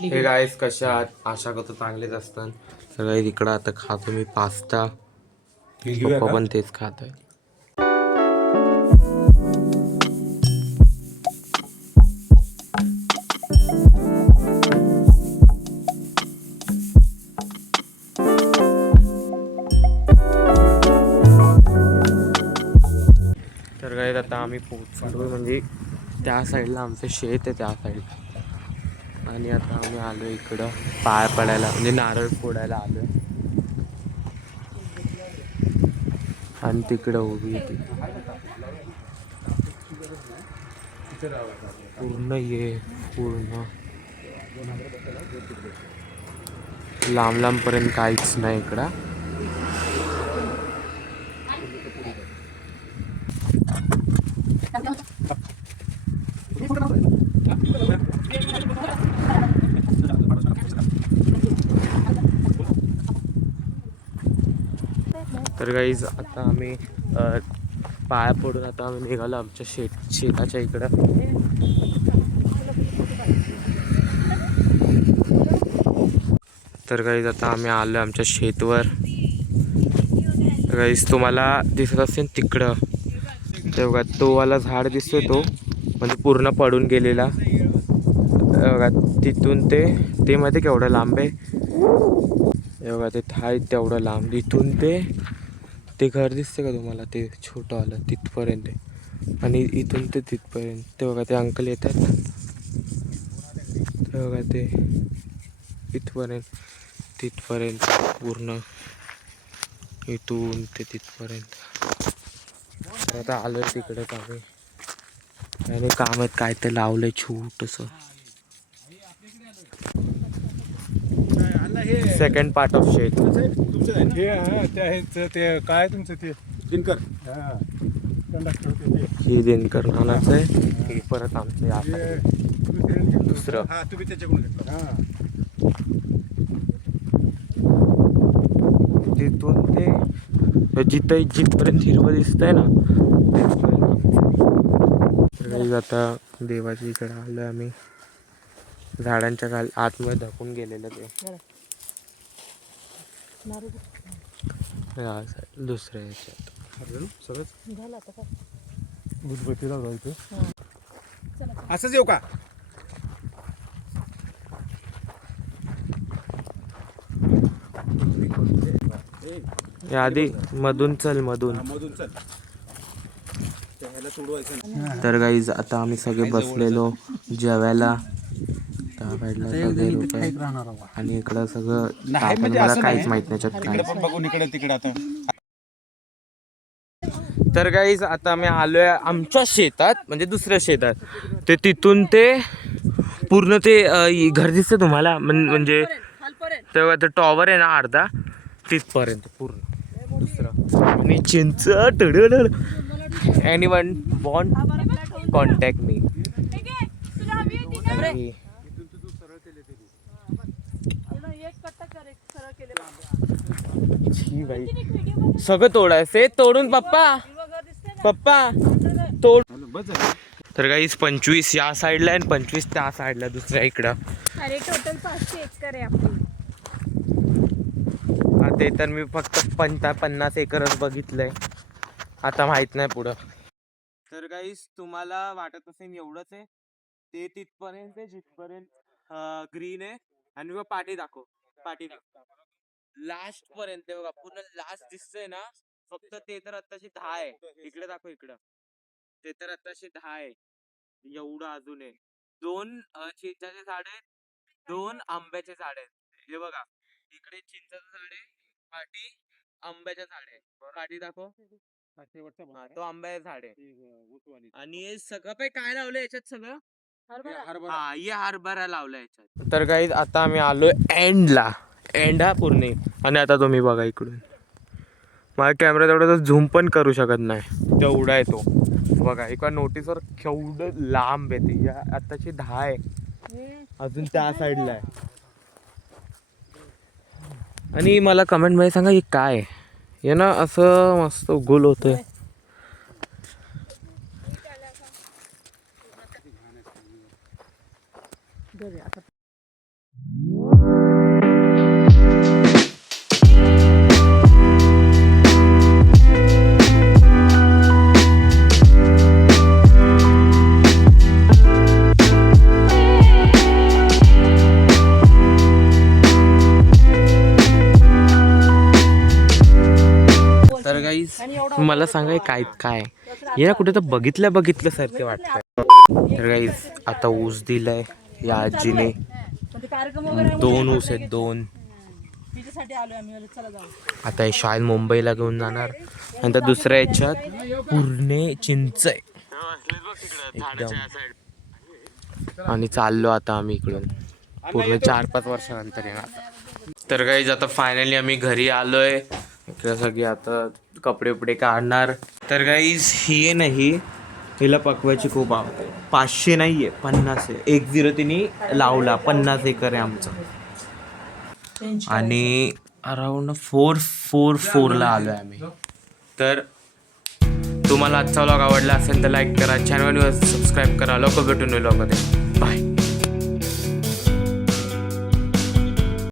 Hey guys कशा आहात? आशा करतो चांगलेच असतात. सगळे इकडं आता खातो मी पास्ता. पप्पा पण तेच खात आहे. तर गाईस आता आम्ही पोहोचलो म्हणजे त्या साईडला आमचं शेत आहे त्या साईडला. आणि आता आम्ही आलो इकडं पाय पडायला म्हणजे नारळ फोडायला आलो. आणि तिकडं उभी ती पूर्ण ये पूर्ण लांब लांबपर्यंत काहीच नाही इकडं. तर गाईज आता आम्ही पाया पडून आता आम्ही निघालो आमच्या शेताच्या इकडं. तर गाईज आता आम्ही आलो आमच्या शेतवर. गाईज तुम्हाला दिसत असेल तिकडं तेव्हा तो वाला झाड दिसतोय तो म्हणजे पूर्ण पडून गेलेला. बघा तिथून ते मध्ये केवढं लांब आहे. बघा ते थाय तेवढं लांब इथून ते घर दिसते का तुम्हाला ते छोटं आलं तिथपर्यंत आहे. आणि इथून ते तिथपर्यंत ते बघा ते अंकल येतात ना ते बघा ते इथपर्यंत तिथपर्यंत पूर्ण इथून ते तिथपर्यंत. आता आलोय तिकडेच आम्ही आणि कामात काय ते लावलंय छोटंसं. सेकंड पार्ट ऑफ शेत ते काय तुमचं ते दिनकर ही दिनकर नानाचं आहे. हे परत आमचं दुसरं तुम्ही त्याच्याकडून घेतलं. तिथून ते जिथपर्यंत हिरवं दिसतंय ना तिथपर्यंत. आता देवाच्या इकडे आलोय आम्ही. झाडांच्या आतमध्ये धकून गेलेलं ते दुसऱ्या ह्याच्यात सगळंच उदबत्तीला जायचं. असंच येऊ का? आधी मधून चल मधून. चल. तर गाईज आता आम्ही सगळे बसलेलो जेवायला. त्या साईडला सगळे लोक आणि इकडं सगळं मला काहीच माहित नाही बघून इकडे तिकडे आता. तर गाईज आता आम्ही आलोय आमच्या शेतात म्हणजे दुसऱ्या शेतात. ते तिथून ते पूर्ण ते घर दिसतं तुम्हाला म्हणजे तेव्हा ते टॉवर आहे ना अर्धा तिथपर्यंत पूर्ण दुसरं. आणि चिंच एनीवन वॉन्ट कॉन्टॅक्ट मी. सगळं तोडायचं तोडून पप्पा तोड. तर गाईस 25 या साईडला आणि 25 त्या साईडला दुसऱ्या इकडं. अरे टोटल 500 एकर आहे आपली. ते तर मी फक्त 50 एकरच बघितलंय. आता माहित नाही पुढं. तर गाईस तुम्हाला वाटत असेल एवढंच आहे ते तिथपर्यंत जिथपर्यंत ग्रीन आहे. आणि मग पाठी दाखव लास्ट पर्यंत बघा पूर्ण लास्ट दिसतंय ना. फक्त ते तर आत्ताशी 10 आहे. इकडे दाखव इकडं ते तर आत्ताशी 10 आहे. एवढं अजून आहे. 2 चिंचाचे झाड आहेत, 2 आंब्याचे झाड आहेत. हे बघा इकडे चिंचाचं झाड आहे, पाठी आंब्याचं झाड आहे. पाठी दाखव. तो आंब्याचं झाड आहे. आणि हे सगळं काय लावलंय याच्यात सगळं हरभरा लावलाय याच्यात. तर गाईज आता आम्ही आलोय एंड हा पूर्ण. आणि आता तुम्ही बघा इकडून माझ्या कॅमेरा तेवढा झूम पण करू शकत नाही तेवढा आहे तो. बघा एका नोटीसवर केवढं लांब आहे ते. आताची 10 आहे अजून त्या साईडला आहे. आणि मला कमेंट मध्ये सांगा हे काय आहे ना असं मस्त गोल होतंय. मला सांगा काय काय हे ना कुठे तर बघितलं सारखे वाटतंय. तर गाईज आता ऊस दिलाय या आजीने. 2 ऊस आहेत 2. आता हे शाळेत मुंबईला घेऊन जाणार. नंतर दुसऱ्या याच्यात पूर्ण चिंच आहे एकदम. आणि चाललो आता आम्ही इकडून पूर्ण 4-5 वर्षानंतर येणार. तर गाईज आता फायनली आम्ही घरी आलोय. इकडे सगळे आता कपडे उपडे काढणार. तर गाईज ही नाही हिला पकवायची खूप आवडते. 500 नाहीये 50 आहे. 10 तिने लावला. 50 एकर आहे आमचं. आणि अराउंड 444 आलोय आम्ही. तर तुम्हाला आजचा व्लॉग आवडला असेल तर लाईक करा, चॅनल सबस्क्राईब करा. लोक भेटून व्लॉगमध्ये बाय.